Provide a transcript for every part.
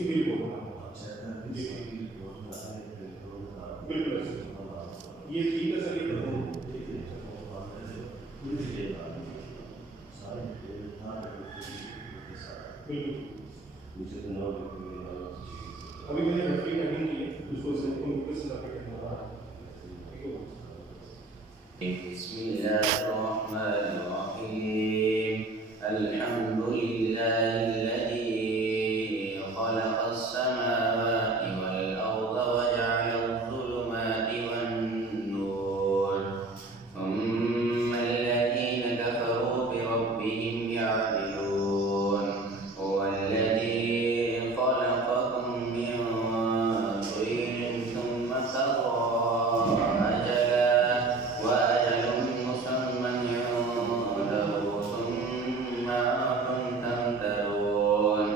کی بھی رپورٹ بنا جی بالکل یہ ٹھیک ہے سر. یہ ابھی میں نے ریفری کرنی کی ہے اس کو بسم الله الرحمن الرحيم الحمد لله الذي خلق السماوات والأرض وجعل الظلمات والنور ثم الذين كفروا بربهم يعدلون هو الذي خلقكم من طين ثم قضى أجلا وأجل مسمى عنده ثم أنتم تمترون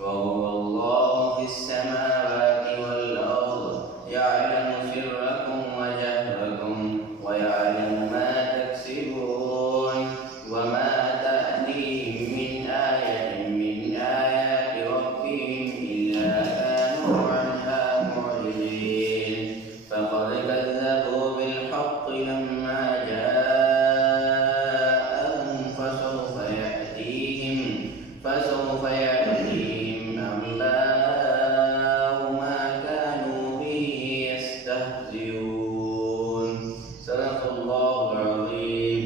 وهو الله في السماوات والأرض يعلم سركم وجهركم ويعلم ما تكسبون وما تأتيهم من آية من آيات ربهم إلا كانوا عنها معرضين فقد كذبوا بالحق لما جاءهم فسوف يأتيهم أنباء ما كانوا به يستهزئون صدق الله العظيم.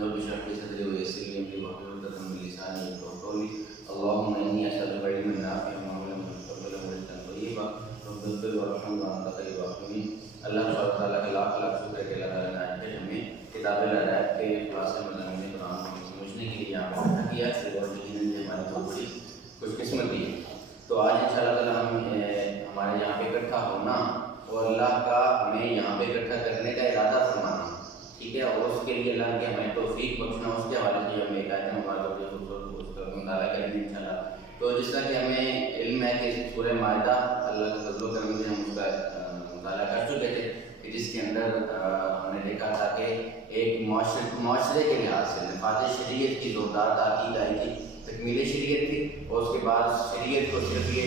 رب اشرح لي صدري ويسر لي أمري واحلل عقدة من لساني يفقهوا قولي. اللهم إني أسألك علما نافعا وعملا متقبلا ورزقا طيبا رب اغفر وارحم وأنت خير الراحمين. اللہ سبحانہ وتعالیٰ کا لاکھ لاکھ شکر ہے کہ اللہ تعالیٰ نے آج کے ہمیں کتاب الہدایت کے خلاصہ مضامین قرآن کو سمجھنے کے لیے یہاں پر اکٹھا کیا ہے اور یقیناً یہ ہماری بہت بڑی خوش قسمتی ہے. تو آج ان شاء اللہ تعالیٰ ہم ہمارے یہاں پہ اکٹھا ہونا اور اللہ کا ہمیں یہاں پہ اکٹھا کرنے کا ارادہ فرمانا، ٹھیک ہے، اور اس کے لیے اللہ کے ہمیں توفیق بخشنا، اس کے حوالے سے ہم ایک آیت مبارکہ بڑی خوبصورت اس کا مطالعہ کریں گے انشاءاللہ. تو جس طرح کہ ہمیں علم ہے کہ سورہ مائدہ اللہ کے فضل و کرم سے ہم اس کا مطالعہ کر چکے تھے کہ جس کے اندر ہم نے دیکھا تھا کہ ایک معاشرے کے لحاظ سے نفاذ شریعت کی زوردار تاکید آئی تھی، تکمیل شریعت تھی، اور اس کے بعد شریعت کو صرف یہ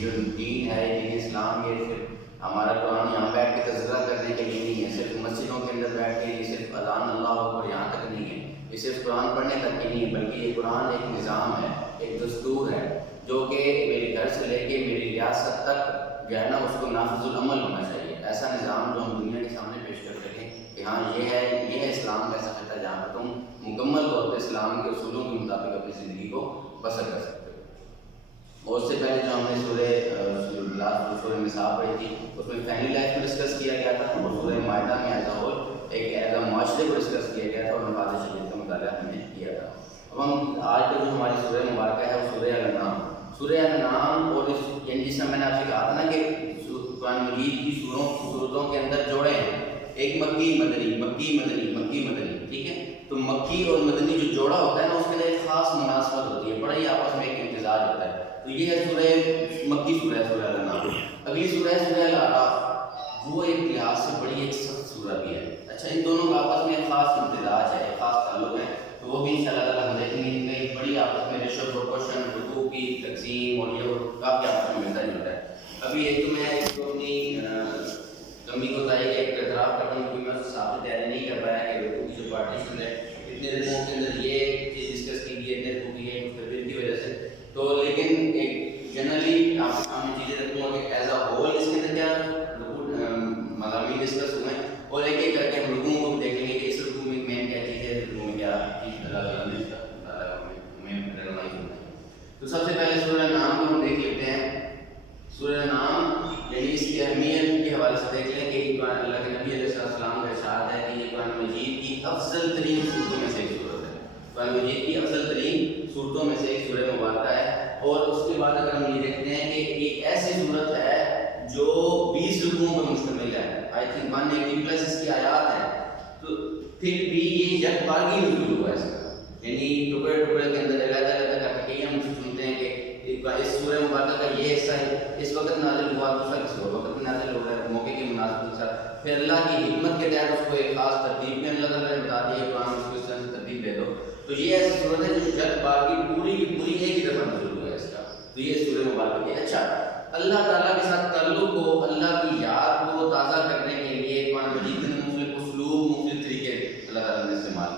جو دین ہے دین اسلام یہ صرف ہمارا قرآن یہاں بیٹھ کے تذکرہ کرنے کے لیے نہیں ہے، صرف مسجدوں کے اندر بیٹھ کے یہ صرف اذان اللہ اکبر یہاں تک نہیں ہے، یہ صرف قرآن پڑھنے تک کی نہیں ہے، بلکہ یہ قرآن ایک نظام ہے، ایک دستور ہے جو کہ میرے گھر سے لے کے میری ریاست تک جو ہے نا اس کو نافذ العمل ہونا چاہیے. ایسا نظام جو ہم دنیا کے سامنے پیش کر سکیں کہ ہاں یہ ہے اسلام کا ایسا خطہ جہاں پر تم مکمل طور پہ اسلام کے اصولوں کے مطابق اپنی زندگی کو بسر کر سکتے ہو. اور اس سے پہلے جو ہم نے سورہ نساء پڑھی تھی اس میں فیملی لائف کو ڈسکس کیا گیا تھا، اور سورہ مائدہ میں ایز اے ہول ایک معاشرے کو ڈسکس کیا گیا تھا اور نفاذ شریعت کا مطالعہ ہم نے کیا تھا. اب ہم آج کا جو ہماری سورہ مبارکہ ہے وہ سورہ الانعام اور یعنی جس میں نے آپ سے کہا تھا نا کہ قرآن مجید کی صورتوں کے اندر جوڑے ہیں، ایک مکی مدنی، ٹھیک ہے. تو مکی اور مدنی جو جوڑا ہوتا ہے نا اس کے اندر ایک خاص مناسبت ہوتی ہے، بڑا ہی آپس میں ایک امتزاج ہوتا ہے. تو یہ ہے سورہ مکی سورہ الانعام. اگلی سورہ الاعراف، وہ ایک لحاظ سے بڑی ایک سخت سورہ بھی ہے. اچھا، ان دونوں کا آپس میں ایک خاص امتزاج ہے، ایک خاص تعلق ہے، تو وہ بھی انشاءاللہ تعالیٰ ہم دیکھیں گے. ان میں ایک بڑی آپس میں ریشو پروپورشن، رکوع کی تقسیم اور یہ کافی آپس میں ملتا جلتا ہے. ابھی ایک تو میں اس کو اپنی کمی کو تائی ایک اعتراف کرتا ہوں کہ میں اس حساب سے تیاری نہیں کر پایا کہ رکوع کی جو پارٹیشن ہے اتنے رکوعوں کے اندر یہ چیز ڈسکس کی گئی ہے، اتنے رکوع کی ہے مستقبل کی وجہ سے. تو لیکن ایک جنرلی آپ کے سامنے چیزیں رکھوں گا کہ ایز اے ہول اس کے اندر کیا مضامین ڈسکس ہوئے ہیں، اور ایک ایک کر کے ہم رکوعوں کو دیکھیں گے کہ اس رکوع میں مین کیا چیز ہے، رکوع میں کیا چیز اللہ تعالیٰ نے اس کا ہمیں رہنمائی کی. تو سب سے پہلے سورہ الانعام کو ہم دیکھ لیتے ہیں. سورہ الانعام یعنی اس کی اہمیت کے حوالے سے دیکھ لیں کہ اللہ کے نبی علیہ السلام کا ارشاد ہے کہ یہ قرآن مجید کی افضل ترین صورتوں میں سے ایک صورت ہے. قرآن مجید کی افضل ترین صورتوں میں سے ایک سورہ مبارکہ ہے. اور اس کے بعد اگر ہم یہ دیکھتے ہیں کہ ایک ایسی صورت ہے جو 20 رکوعوں پر مشتمل ہے، آئی تھنک 180+ اس کی آیات ہیں. تو پھر بھی یہ یک بارگی نزول ہوا ہے اس کا، یعنی ٹکڑے ٹکڑے کے اندر علیحدہ کر کے ہم سنتے ہیں کہ اس سورہ مبارکہ کا یہ حصہ ہے اس وقت نازل ہوا، دوسرا کسی اور وقت نازل ہو رہا ہے موقع کی مناسبت کے ساتھ. پھر اللہ کی حکمت کے تحت اس کو ایک خاص ترتیب میں اللہ تعالیٰ نے بتا دی ہے قرآن اس کو اس طرح سے ترتیب دے دو. تو یہ ایسی صورت ہے جو جب باقی پوری کی پوری ایک ہی دفعہ نزول ہوا ہے اس کا. تو یہ سورہ سورہ مبارکہ کی. اچھا اللہ تعالیٰ کے ساتھ تعلق کو، اللہ کی یاد کو تازہ کرنے کے لیے قرآن مجید میں مختلف اسلوب، مختلف طریقے اللہ تعالیٰ نے استعمال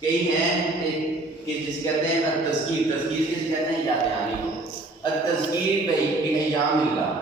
کیے. کئی ہیں کہ جس کہتے ہیں التذکیر، تذکیر کس کہتے ہیں؟ یاد دہانی کو. التذکیر بایام اللہ،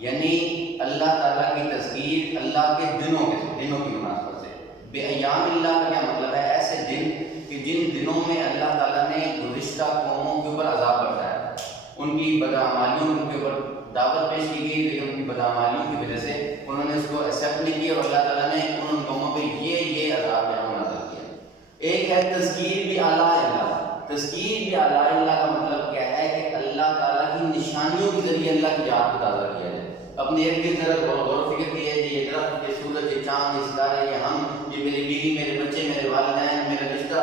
یعنی اللہ تعالیٰ کی تذکیر اللہ کے دنوں کی مناسبت سے. بے ایام اللہ کا کیا مطلب ہے؟ ایسے دن کہ جن دنوں میں اللہ تعالیٰ نے گزشتہ قوموں کے اوپر عذاب برسایا، ان کی بدعمالیوں کے اوپر دعوت پیش کی گئی، لیکن ان کی بدعمالیوں کی وجہ سے انہوں نے اس کو ایکسیپٹ نہیں کیا، اور اللہ تعالیٰ نے ان قوموں پہ یہ عذاب یہاں نازل کیا. ایک ہے تذکیر بھی اعلیٰ اللہ. تذکیر بھی اعلیٰ اللہ کا مطلب کیا ہے؟ کہ اللہ تعالیٰ کی نشانیوں کے ذریعے اللہ کی یاد کو تازہ کیا جائے. اپنے ایک کی طرف غور و فکر کی ہے، یہ درخت، یہ سورج، یہ چاند، یہ ستارے، یہ ہم، یہ میری بیوی، میرے بچے، میرے والدین، میرا رشتہ،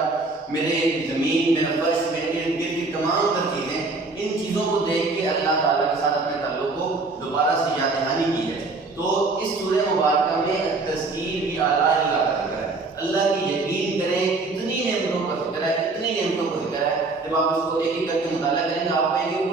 میرے زمین، میرا فرش، میرے ارد گرد کی تمام تر چیزیں، ان چیزوں کو دیکھ کے اللہ تعالیٰ کے ساتھ اپنے تعلق کو دوبارہ سے یاد دہانی کی جائے. تو اس سورہ مبارکہ میں تذکیر بھی اعلیٰ اللہ کا ذکر ہے. اللہ کی یقین کریں، کتنی نعمتوں کا ذکر ہے، کتنی نعمتوں کا ذکر ہے. جب آپ اس کو ایک ایک کر کے مطالعہ کریں گے، آپ کہیں گے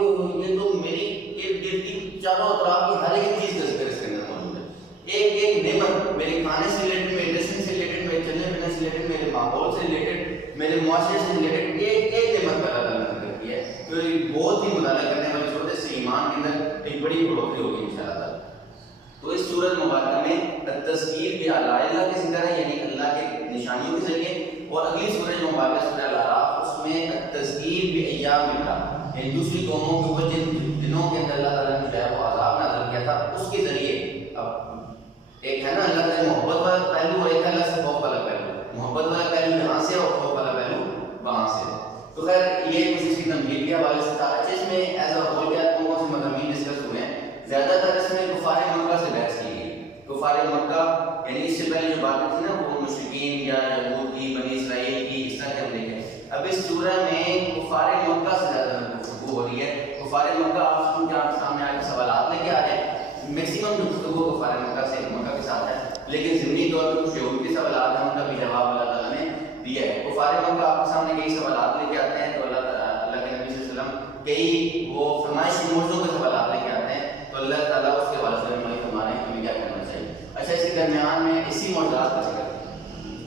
یہ تو میری ارد گرد کی چاروں اطراف کی ہر ایک چیز کا ذکر اس کے اندر موجود ہے. ایک ایک نعمت، میرے کھانے سے ریلیٹڈ، میرے ڈریسنگ سے ریلیٹڈ، میرے چلنے پھرنے سے ریلیٹڈ، میرے ماحول سے ریلیٹڈ، میرے معاشرے سے ریلیٹڈ، ایک ایک نعمت کا اللہ تعالیٰ نے ذکر کیا ہے. تو یہ بہت ہی مطالعہ کرنے والی صورت سے ایمان کے اندر ایک بڑی بڑھوتری ہوگی انشاءاللہ. تو اس سورۃ مبارکہ میں تذکیر بھی اعلیٰ اللہ کے ذکر ہے، یعنی اللہ کے نشانیوں کے ذریعے. اور اگلی سورۃ مبارکہ سورۃ الاعراف، اس میں تذکیر بھی ایام اللہ، یعنی دوسری قوموں کے اوپر جن دنوں کے اندر اللہ تعالیٰ نے جو ہے وہ عذاب نازل کیا تھا، اس کے ذریعے. اب ایک ہے نا اللہ تعالیٰ محبت والا پہلو، اور ایک ہے اللہ سے خوف والا پہلو. محبت والا پہلو یہاں سے اور خوف والا پہلو وہاں سے. تو خیر یہ کچھ اس کی تمہید کے حوالے سے تھا. اچھا اس میں ایز اے ہول کیا کون سے مضامین ڈسکس ہوئے ہیں؟ زیادہ تر اس میں کفار مکہ سے بحث کی گئی. کفار مکہ یعنی اس سے پہلے جو باتیں تھیں نا وہ مشرکین یا یہود کی، بنی اسرائیل کی، اس طرح کے ہم دیکھیں. اب اس سورہ میں کفار مکہ سے زیادہ گفتگو ہو رہی ہے. کفار مکہ آپ سن کے آپ سامنے آ کے سوالات لے کے آ جائیں. میکسیمم جو گفتگو کفار مکہ سے مکہ کے ساتھ ہے، لیکن ضمنی طور پہ کچھ یہود کے سوالات ہیں، ان کا بھی جواب اللہ تعالیٰ نے دیا ہے. کفار مکہ آپ کے سامنے کئی سوالات لے کے آتے ہیں، تو اللہ کے نبی صلی اللہ علیہ وسلم کئی وہ فرمائشی موضوعوں کے سوالات لے کے آتے ہیں، تو اللہ تعالیٰ اس کے حوالے سے ہمیں فرما رہے ہیں کہ ہمیں کیا کرنا چاہیے. اچھا اس کے درمیان میں اسی معجزات کا ذکر ہے.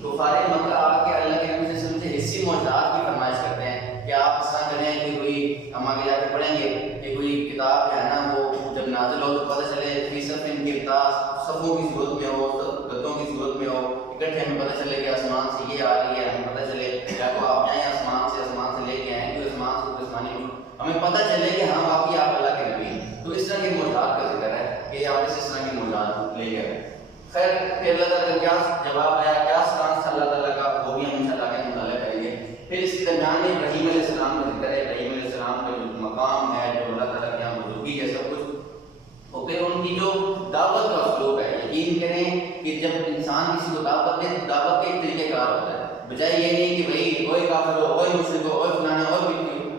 کفار مکہ آ کے اللہ کے نبی صلی اللہ علیہ وسلم سے اسی معجزات کی فرمائش کرتے ہیں کہ آپ اس طرح کریں کہ کوئی، ہم آگے جا کے پڑھیں گے کہ کوئی کتاب جو ہے نا وہ جب نازل ہو تو پتہ چلے فی صف انقطاع، صفوں کی صورت میں ہو، گدوں کی صورت میں ہو، اکٹھے ہمیں پتہ چلے کہ آسمان سے یہ آ رہی ہے، ہمیں پتہ چلے یا کو آپ جائیں آسمان سے لے کے آئیں کوئی آسمان سے کوئی آسمانی، ہمیں پتہ چلے کہ ہاں واقعی آپ اللہ کے نبی ہیں. تو اس طرح کے معجزات کا ذکر ہے کہ آپ اس طرح کے معجزات لے گئے. خیر پھر اللہ تعالیٰ کا کیا جواب آیا، کیا سٹانس اللہ تعالیٰ کا، وہ بھی ہم انشاءاللہ کے مطالعہ کریں گے. پھر اس کے درمیان میں ابراہیم علیہ السلام کا ذکر ہے. ابراہیم علیہ السلام کا جو مقام ہے، جو اللہ تعالیٰ کے یہاں بزرگی ہے، سب کچھ. اور پھر ان کی جو دعوت کا اسلوب ہے، یقین کریں کہ جب انسان کسی کو دعوت دے تو دعوت کے ایک طریقہ کار ہوتا ہے، بجائے یہ نہیں کہ بھائی اوئے کافر ہو، اوئے مشرک ہو، اوئے فلانا، اوئے بٹی.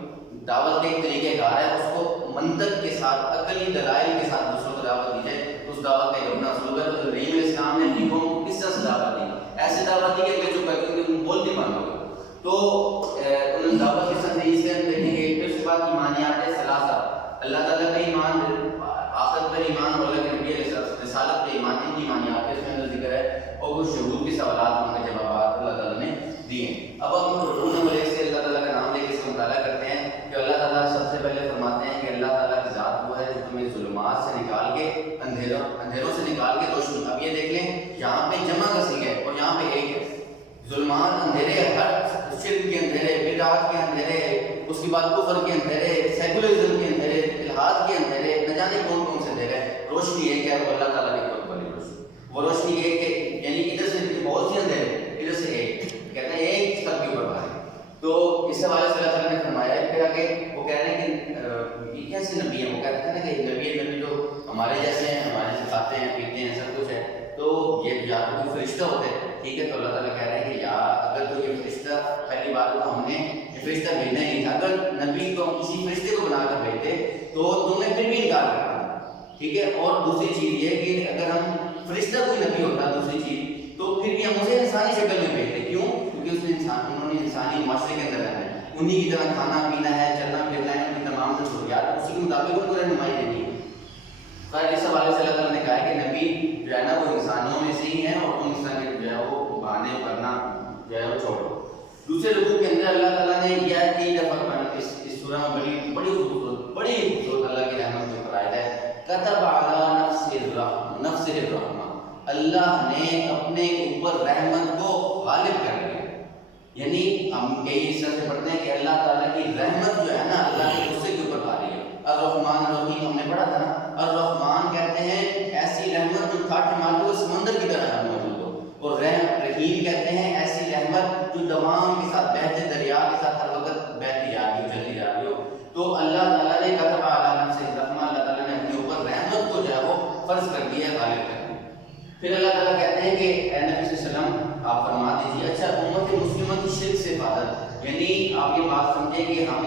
دعوت کے ایک طریقہ کار ہے، اس کو منطق کے ساتھ، عقلی دلائل کے ساتھ دوسروں کو دعوت دی جائے. اس دعوت کا ایک اپنا اسلوب ہے. تو ابراہیم علیہ السلام نے اپنی قوم کو کس طرح سے دعوت دی؟ ایسے دعوت دی کہ اگلے چپ کر کے تم بولتے مانو گے. تو انہوں نے دعوت کے ساتھ اس کے اندر دیکھیں گے. پھر اس کے بعد ایمانیات ثلاثہ، اللہ تعالیٰ کا ایمان، آخرت پر ایمان، اور اللہ کے نبی علیہ رسالت پہ ایمان، ان کی ایمانیات کے اس کے اندر ذکر ہے. اور کچھ شہود کے سوالات، ان کے جوابات اللہ تعالیٰ نے دیے. اب ہم رون ملیک سے اللہ تعالیٰ کا نام لے کے اس کا مطالعہ کرتے ہیں کہ اللہ تعالیٰ سب سے پہلے فرماتے ہیں کہ اللہ تعالیٰ کی ذات وہ ہے جو تمہیں ظلمات سے نکال کے اندھیروں سے نکال کے روشنی. اب یہ دیکھ لیں یہاں پہ جمع کا صیغہ ہے اور یہاں پہ ایک ہے. ظلمات اندھیرے، ہر شرک کے اندھیرے، بدعات کے اندھیرے، اس کے بعد کفر کے اندھیرے، سیکولرزم کے اندھیرے، الحاد کے اندھیرے، نہ جانے کون کون سے اندھیرے. روشنی ایک ہے، وہ اللہ تعالیٰ کی طرف والی روشنی. وہ روشنی ایک ہے، یعنی ادھر سے بہت سے اندھیرے، ادھر سے ایک، کہتے ہیں ایک سب کے اوپر بھاری. تو اس حوالے سے اللہ تعالیٰ نے فرمایا ہے. پھر آگے وہ کہہ رہے ہیں کہ یہ کیسے نبی ہیں؟ وہ کہتے ہیں نا کہ نبی تو ہمارے جیسے ہیں، ہمارے جیسے کھاتے ہیں پیتے ہیں سب کچھ ہے. تو یہ یا تو کوئی فرشتہ ہوتے ہیں، ٹھیک ہے. تو اللہ تعالیٰ کہہ رہے ہیں کہ یا اگر تو یہ فرشتہ، پہلی بات تو ہم نے یہ فرشتہ بھیجنا ہی نہیں تھا. اگر نبی کو ہم کسی فرشتے کو بنا کر بھیجتے تو تم نے پھر بھی انکار کرنا، ٹھیک ہے. اور دوسری چیز یہ کہ اگر ہم فرشتہ کوئی نبی ہوتا، دوسری چیز تو پھر بھی ہم اسے انسانی شکل میں بھیجتے. کیوں؟ کیونکہ اس نے انہوں نے انسانی معاشرے کے اندر رہنا ہے، انہی کی طرح کھانا پینا ہے، چلنا پھرنا ہے، ان کی تمام تمام جو ضروریات اسی کے مطابق ان کو رہنمائی دینی ہے. خیر اس حوالے سے اللہ تعالیٰ نے کہا ہے کہ نبی جو ہے نا وہ انسانوں میں سے ہی ہیں اور تم اس طرح کے جو ہے وہ بہانے کرنا جو ہے وہ چھوڑو. دوسرے رکوع کے اندر اللہ تعالیٰ نے یہ ہے کہ اس سورہ میں بڑی خوبصورت اللہ کی رحمت کے اوپر آیت ہے کتب علی نفسہ الرحمہ. اللہ نے اپنے اوپر رحمت کو غالب کر لیا. یعنی ہم کئی حصہ سے پڑھتے ہیں کہ اللہ تعالیٰ کی رحمت جو ہے نا اللہ کے غصے کے اوپر آ رہی ہے. الرحمن الرحیم ہم نے پڑھا تھا نا. الرحمن کہتے ہیں ایسی رحمت جو ٹھاٹھ مارتے ہوئے سمندر کی طرح موجود ہو, اور رحیم کہتے ہیں ایسی رحمت جو دوام کے ساتھ بہتے دریا کے ساتھ ہر وقت بہتی جا رہی ہو, چلتی جا رہی ہو. تو اللہ تعالیٰ نے کتب علی نفسہ الرحمہ, اللہ تعالیٰ نے اپنے اوپر رحمت کو جو ہے وہ فرض کر دیا, غالب کر دیا. پھر اللہ تعالیٰ کہتے ہیں کہ اے نبی صلی اللہ علیہ وسلم آپ فرما دیجیے اچھا امت مسلمہ کی شرک سے حفاظت. یعنی آپ یہ بات سمجھیں کہ ہم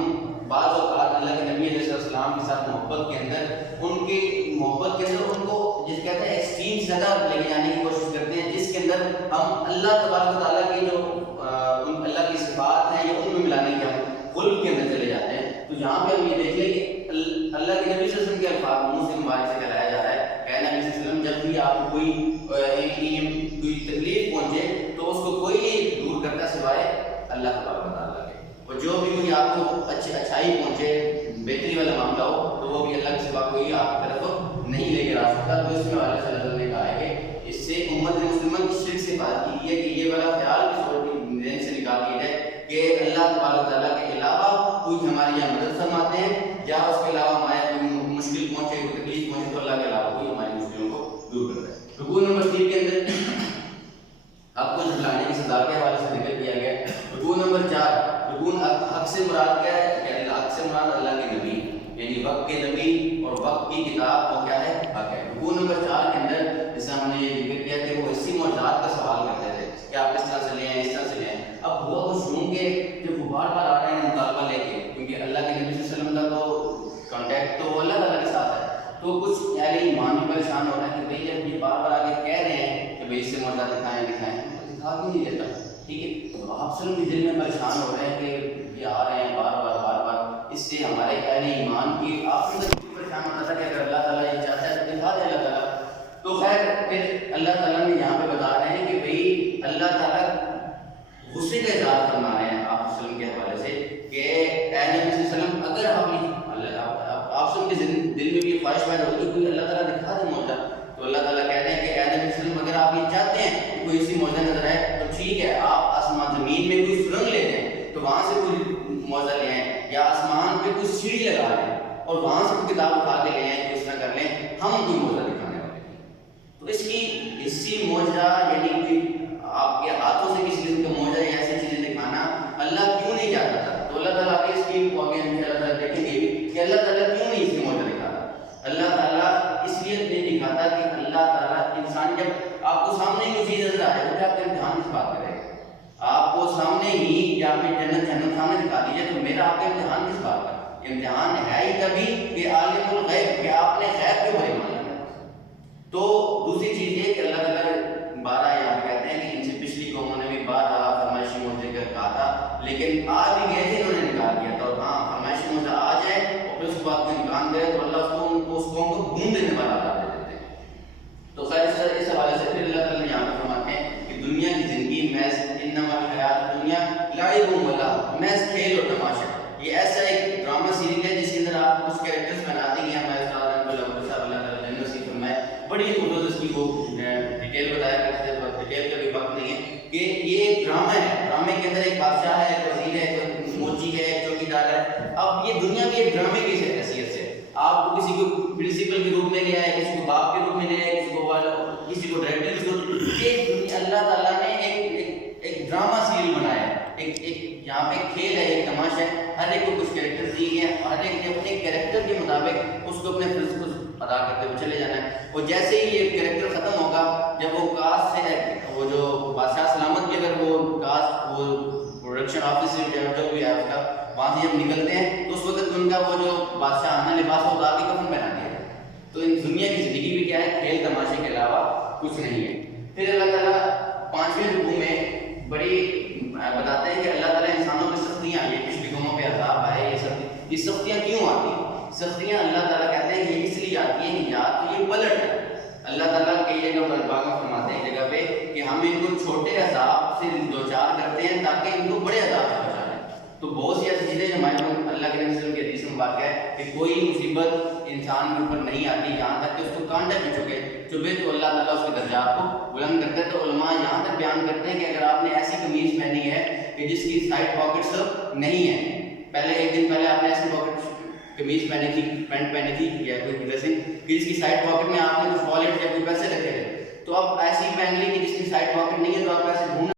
بعض اوقات اللہ کے نبی علیہ السلام کے ساتھ محبت کے اندر ان کی محبت کے اندر ان کو جس کہتے ہیں ایکسٹریم زیادہ لے کے جانے کی کوشش کرتے ہیں, جس کے اندر ہم اللہ تبارک و تعالیٰ کی جو اللہ کی صفات ہیں یا ان میں ملانے کے ہم قلب کے اندر چلے جاتے ہیں. تو یہاں پہ ہم یہ دیکھ لیں کہ اللہ کے نبی صلی اللہ علیہ وسلم کے الفاظ منہ سے مبارک سے کہلایا جا رہا ہے کہ نبی صلی اللہ علیہ وسلم جب بھی آپ کو کوئی تکلیف پہنچے تو اس کو کوئی نہیں دور کرتا سوائے اللہ تبارک و تعالیٰ کے. اور جو بھی کوئی آپ کو اچھائی پہنچے, بہتری والا معاملہ ہو, تو وہ بھی اللہ کے سوا کوئی آپ کی طرف نہیں لے کے آ سکتا. تو اس میں والے صلی اللہ علیہ وسلم نے کہا ہے کہ اس سے امت مسلمہ کی شرک سے بات کی ہے کہ یہ والا خیال بھی ذہن سے نکال دیا جائے کہ اللہ تبارک و تعالیٰ کے علاوہ کوئی ہماری یہاں مدد فرماتے ہیں یا اس کے علاوہ ہمارے کوئی مشکل پہنچے, کوئی تکلیف پہنچے تو اللہ کے علاوہ کوئی ہماری مشکلوں کو دور کرتا ہے. رکوع نمبر 3 کے اندر حق کو جھٹلانے کی سزا کے حوالے سے ذکر کیا گیا. رکوع نمبر 4 رکوع حق سے مراد کیا ہے کہ حق سے مراد اللہ کے نبی یعنی وقت کے نبی اور وقت کی کتاب وہ کیا ہے حق ہے. رکوع نمبر 4 کے اندر جیسے ہم نے یہ ذکر کیا کہ وہ اسی معجزات کا سوال کرتے تھے کہ آپ اس طرح سے لے آئیں اس طرح سے لے آئیں. اب ہوا وہ شون کے جب وہ بار آ رہے ہیں مطالبہ لے کے, کیونکہ اللہ کے نبی صلی اللہ علیہ وسلم کا تو کانٹیکٹ تو اللہ تعالیٰ کے ساتھ ہے, تو کچھ اہل ایمان بھی پریشان ہو رہے ہیں کہ بھئی جب یہ بار آ کے کہہ رہے ہیں کہ بھئی اس سے معجزہ دکھائیں دکھا بھی نہیں دیتا. ٹھیک ہے, تو آپ سلم بھی دل میں پریشان ہو رہے ہیں کہ یہ آ رہے ہیں بار, اس سے ہمارے اہل ایمان کی آپ سے پریشان ہوتا تھا کہ اگر اللہ تعالیٰ یہ چاہتا ہے تو دکھا دے اللہ تعالیٰ. تو خیر پھر اللہ تعالیٰ نے یہاں پہ بتا رہے ہیں کہ بھئی اللہ تعالیٰ غصے کا اظہار فرما رہے ہیں آپ وسلم کے حوالے سے کہ اے نبی صلی اللہ علیہ وسلم اگر آپ سب کے دل میں بھی یہ خواہش پیدا ہوگی کوئی اللہ تعالیٰ دکھا دے معجزہ, تو اللہ تعالیٰ کہتے ہیں کہ اے نبی صلی اللہ علیہ وسلم اگر آپ یہ چاہتے ہیں کہ کوئی اسی معجزہ نظر آئے تو ٹھیک ہے, آپ آسمان زمین میں کوئی سرنگ لیتے ہیں تو وہاں سے کوئی معجزہ لے آئیں, یا آسمان پہ کوئی سیڑھی لگا لیں اور وہاں سے کوئی کتاب اٹھا کے لے آئیں تو اس طرح کر لیں, ہم کوئی معجزہ دکھانے والے ہیں. تو اس کی اسی معجزہ یعنی کہ آپ کے ہاتھوں سے کسی قسم کا معجزہ یا ایسی چیزیں دکھانا اللہ کیوں نہیں چاہتا تھا. تو اللہ تعالیٰ کے اس کی واقعہ اللہ تعالیٰ دیکھیں گے کہ اللہ تعالیٰ کیوں نہیں اس کی معجزہ دکھاتا. اللہ تعالیٰ اس لیے نہیں دکھاتا کہ اللہ تعالیٰ انسان جب آپ کو سامنے کوئی چیز نظر آئے تو کیا آپ کا امتحان کس بات کرے گا. آپ کو سامنے ہی یا پھر جنت سامنے دکھا دیجیے تو میرا آپ کا امتحان کس بات کا. امتحان ہے ہی تبھی کہ عالم الغیب کہ آپ نے غیب کے بارے میں جانا. تو دوسری چیز یہ کہ اللہ تعالیٰ 12 یہاں کہتے ہیں کہ ان سے پچھلی قوموں نے بھی 12 فرمائشی معجزے کا کہا تھا لیکن آ بھی گئے تھے, انہوں نے انکار کیا تھا. اور ہاں فرمائشی معجزہ آ جائے اور پھر اس بات کو امکان کرے تو اللہ اس قوم کو گون دینے والا عذاب دے دیتے ہیں. تو خیر اس حوالے سے پھر اللہ تعالیٰ یہاں پر فرماتے ہیں کہ دنیا کی زندگی محض انما الحیات الدنیا لعب و لہو, محض کھیل اور تماشا. یہ ایسا ایک ڈرامہ سیریز ہے جس کے اندر آپ کچھ کیریکٹرز بناتے ہیں. ہمارے استاد اللہ تعالیٰ نے نصیب فرمائے, بڑی خوبصورت اس کی وہ ڈیٹیل بتایا کرتے ہیں, ڈیٹیل کا بھی وقت نہیں ہے کہ یہ ایک ڈرامہ ہے. ڈرامے کے اندر ایک بادشاہ ہے, ایک وزیر ہے, ایک موچی ہے, ایک چوکیدار ہے. اب یہ دنیا کے ایک ڈرامے کی حیثیت سے آپ کو کسی کو پرنسپل کے روپ میں لے آئے, کسی کو باپ کے روپ میں لے آئے, کسی کو ڈائریکٹر, کسی کو اللہ تعالیٰ نے ایک ڈرامہ سیریل بنایا ہے. ایک یہاں پہ کھیل ہے, ایک تماشا ہے. ہر ایک کو کچھ کیریکٹر دیے گئے ہیں, ہر ایک نے اپنے کیریکٹر کے مطابق اس کو اپنے پرنسپل ادا کرتے ہوئے چلے جانا ہے. اور جیسے ہی یہ کیریکٹر ختم ہوگا, جب وہ کاسٹ سے وہ جو بادشاہ سلامت کی اگر وہ کاسٹ وہ پروڈکشن آفس سے جو بھی ہے اس کا وہاں سے جب نکلتے ہیں تو اس وقت ان کا وہ جو بادشاہانہ لباس ہوتا ہے کفن پہنا دیا ہے. تو ان دنیا کی زندگی بھی کیا ہے, کھیل تماشے کے علاوہ کچھ نہیں ہے. پھر اللہ تعالیٰ 5ویں رکوع میں بڑی بتاتے ہیں کہ اللہ تعالیٰ انسانوں پہ سختیاں, یہ پچھلی قوموں پہ عذاب آئے, یہ سب یہ سختیاں کیوں آتی ہیں؟ سختیاں اللہ تعالیٰ کہتے ہیں کہ یہ اس لیے آتی ہیں کہ یا تو یہ پلٹ ہے. اللہ تعالیٰ کئی جگہ پر الفاظ میں فرماتے ہیں ایک جگہ پہ کہ ہم ان کو چھوٹے عذاب سے دوچار کرتے ہیں تاکہ ان کو بڑے عذاب سے بچا لیں. تو بہت سی ایسی چیزیں ہمارے اللہ کے نبی صلی اللہ علیہ وسلم کی حدیث میں واقع ہے کہ کوئی مصیبت انسان کے اوپر نہیں آتی یہاں تک کہ اس کو کانٹے پہ چبھے تو اللہ تعالیٰ اس کے درجات کو بلند کرتا ہے. تو علماء یہاں تک بیان کرتے ہیں کہ اگر آپ نے ایسی قمیض پہنی ہے کہ جس کی سائڈ پاکٹس نہیں ہیں، پہلے ایک دن پہلے آپ نے ایسی پاکٹ قمیض پہنی تھی، پینٹ پہنی تھی یا کوئی ڈریسنگ کہ جس کی سائڈ پاکٹ میں آپ نے کچھ والٹ یا کوئی پیسے رکھے تھے، تو اب ایسی پہن لی کہ جس کی سائڈ پاکٹ نہیں ہے تو آپ پیسے ڈھونڈ